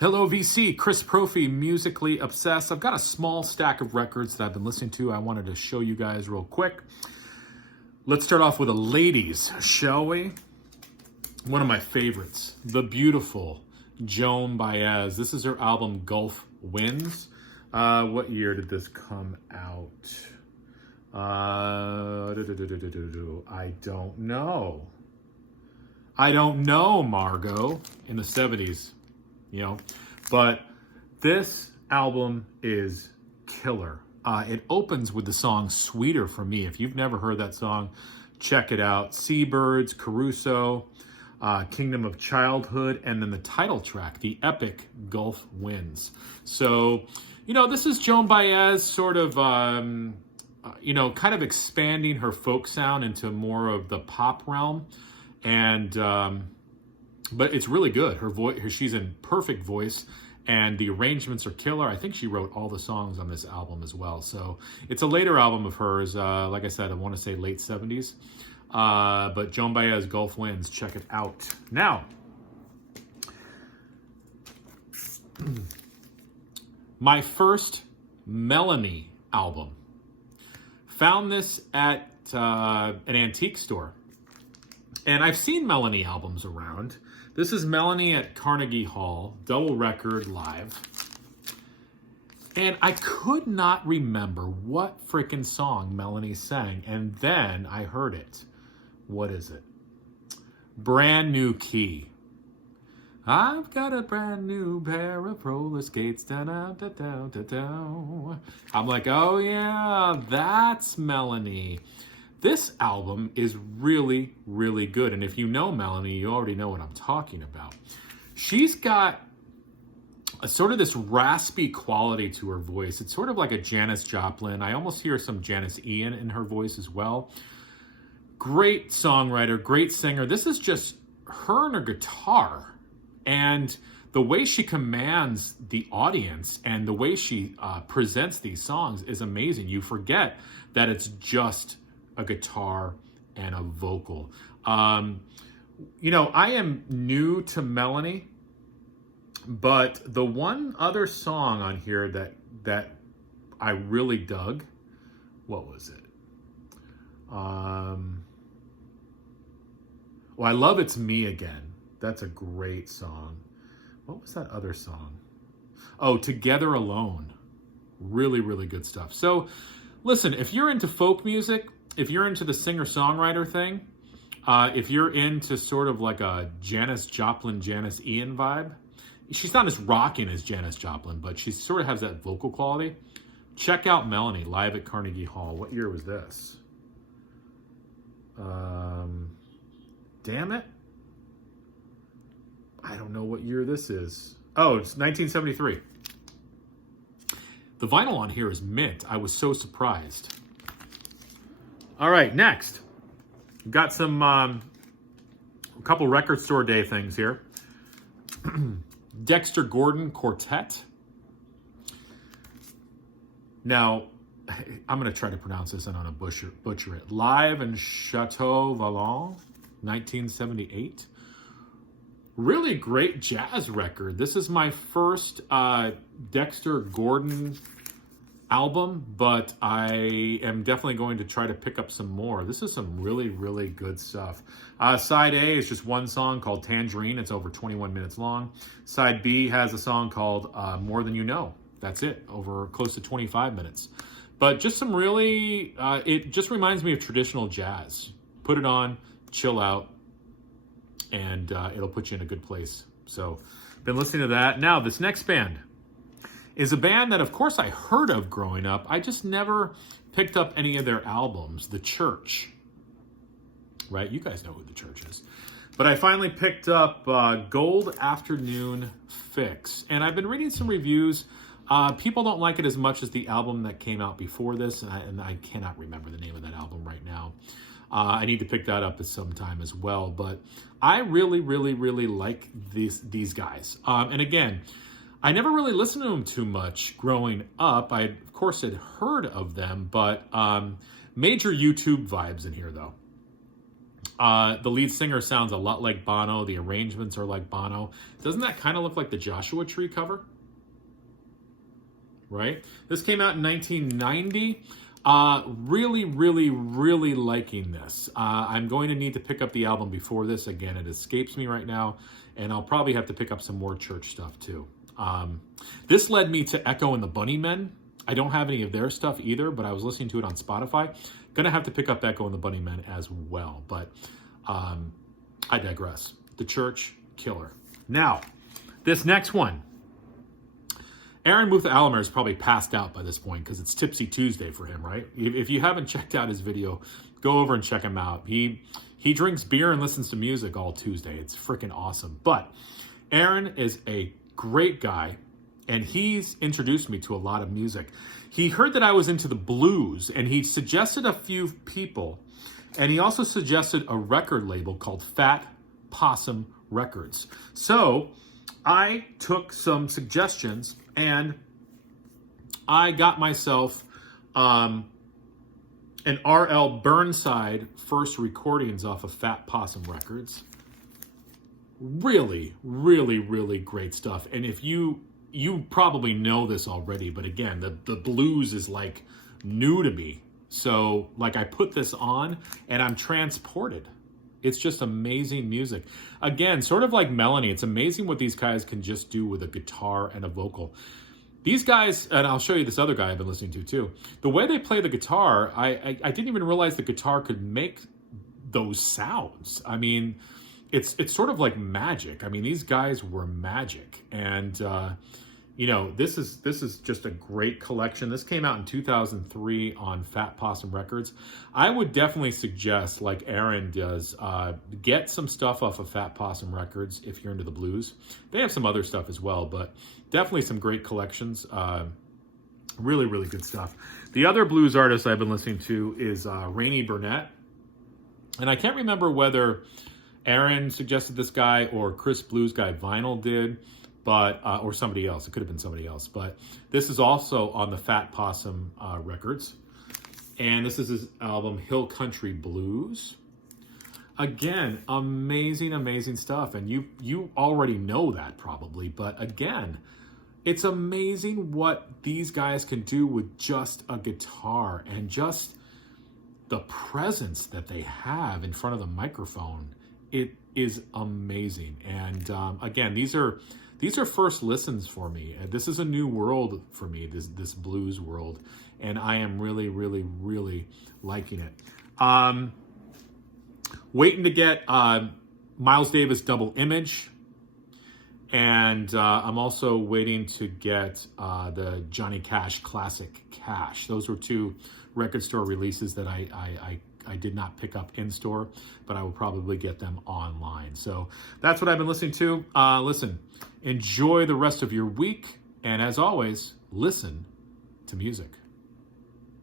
Hello VC, Chris Profi, Musically Obsessed. I've got a small stack of records that I've been listening to. I wanted to show you guys real quick. Let's start off with a ladies, shall we? One of my favorites, the beautiful Joan Baez. This is her album Gulf Winds. What year did this come out? I don't know. Margot. In the 70s. But this album is killer. It opens with the song Sweeter for Me. If you've never heard that song, check it out. Seabirds, Caruso, Kingdom of Childhood, and then the title track, the epic Gulf Winds. So, this is Joan Baez sort of, kind of expanding her folk sound into more of the pop realm. And, but it's really good. Her voice, she's in perfect voice, and the arrangements are killer. I think she wrote all the songs on this album as well. So it's a later album of hers. Like I said, I want to say late 70s. But Joan Baez, Gulf Winds, check it out. Now, my first Melanie album. Found this at an antique store. And I've seen Melanie albums around. This is Melanie at Carnegie Hall, double record live. And I could not remember what freaking song Melanie sang. And then I heard it. What is it? Brand New Key. I've got a brand new pair of roller skates. Da-da-da-da-da-da. I'm like, oh yeah, that's Melanie. This album is really, really good. And if you know Melanie, you already know what I'm talking about. She's got a sort of this raspy quality to her voice. It's sort of like a Janis Joplin. I almost hear some Janis Ian in her voice as well. Great songwriter, great singer. This is just her and her guitar. And the way she commands the audience and the way she presents these songs is amazing. You forget that it's just a guitar and a vocal. I am new to Melanie, but the one other song on here that I really dug, what was it? I Love It's Me Again. That's a great song. What was that other song? Oh, Together Alone. Really, really good stuff. So listen, if you're into folk music, if you're into the singer-songwriter thing, if you're into sort of like a Janis Joplin, Janis Ian vibe, she's not as rocking as Janis Joplin, but she sort of has that vocal quality. Check out Melanie live at Carnegie Hall. What year was this? Damn it. I don't know what year this is. Oh, it's 1973. The vinyl on here is mint. I was so surprised. All right, next. We've got some, a couple record store day things here. Dexter Gordon Quartet. Now, I'm going to try to pronounce this and I'm going to butcher it. Live in Chateau Vallon, 1978. Really great jazz record. This is my first Dexter Gordon album, but I am definitely going to try to pick up some more. This is some really, really good stuff. Side A is just one song called Tangerine. It's over 21 minutes long. Side B has a song called More Than You Know. That's it, over close to 25 minutes. But just some really, it just reminds me of traditional jazz. Put it on, chill out, and it'll put you in a good place. So, been listening to that. Now, this next band is a band that, of course, I heard of growing up. I just never picked up any of their albums. The Church. Right? You guys know who The Church is. But I finally picked up Gold Afternoon Fix. And I've been reading some reviews. People don't like it as much as the album that came out before this. And I cannot remember the name of that album right now. I need to pick that up at some time as well. But I really, really, really like these guys. And again, I never really listened to them too much growing up. I, of course, had heard of them, but major YouTube vibes in here, though. The lead singer sounds a lot like Bono. The arrangements are like Bono. Doesn't that kind of look like the Joshua Tree cover? Right? This came out in 1990. Really, really, really liking this. I'm going to need to pick up the album before this. Again, it escapes me right now, and I'll probably have to pick up some more church stuff too. This led me to Echo and the Bunnymen. I don't have any of their stuff either, but I was listening to it on Spotify. Gonna have to pick up Echo and the Bunnymen as well, but I digress. The Church, killer. Now, this next one. Aaron Muth Alamer is probably passed out by this point because it's Tipsy Tuesday for him, right? If you haven't checked out his video, go over and check him out. He drinks beer and listens to music all Tuesday. It's freaking awesome. But Aaron is a great guy, and he's introduced me to a lot of music. He heard that I was into the blues, and he suggested a few people, and he also suggested a record label called Fat Possum Records. So I took some suggestions, and I got myself an R.L. Burnside first recordings off of Fat Possum Records. Really, really, really great stuff. And if you probably know this already, but again, the blues is like new to me. So like I put this on and I'm transported. It's just amazing music. Again, sort of like Melanie, it's amazing what these guys can just do with a guitar and a vocal. These guys, and I'll show you this other guy I've been listening to too. The way they play the guitar, I didn't even realize the guitar could make those sounds. I mean, it's sort of like magic. I mean, these guys were magic. And, you know, this is just a great collection. This came out in 2003 on Fat Possum Records. I would definitely suggest, like Aaron does, get some stuff off of Fat Possum Records if you're into the blues. They have some other stuff as well, but definitely some great collections. Really, really good stuff. The other blues artist I've been listening to is Rainey Burnett. And I can't remember whether Aaron suggested this guy or Chris Blues Guy Vinyl did, but or somebody else. It could have been somebody else. But this is also on the Fat Possum Records. And this is his album, Hill Country Blues. Again, amazing, amazing stuff. And you already know that probably. But again, it's amazing what these guys can do with just a guitar and just the presence that they have in front of the microphone. It is amazing. And again, these are first listens for me. This is a new world for me, this blues world, and I am really, really, really liking it. Waiting to get Miles Davis Double Image, and I'm also waiting to get the Johnny Cash Classic Cash. Those were two record store releases that I did not pick up in store, but I will probably get them online. So that's what I've been listening to. Listen, enjoy the rest of your week. And as always, listen to music.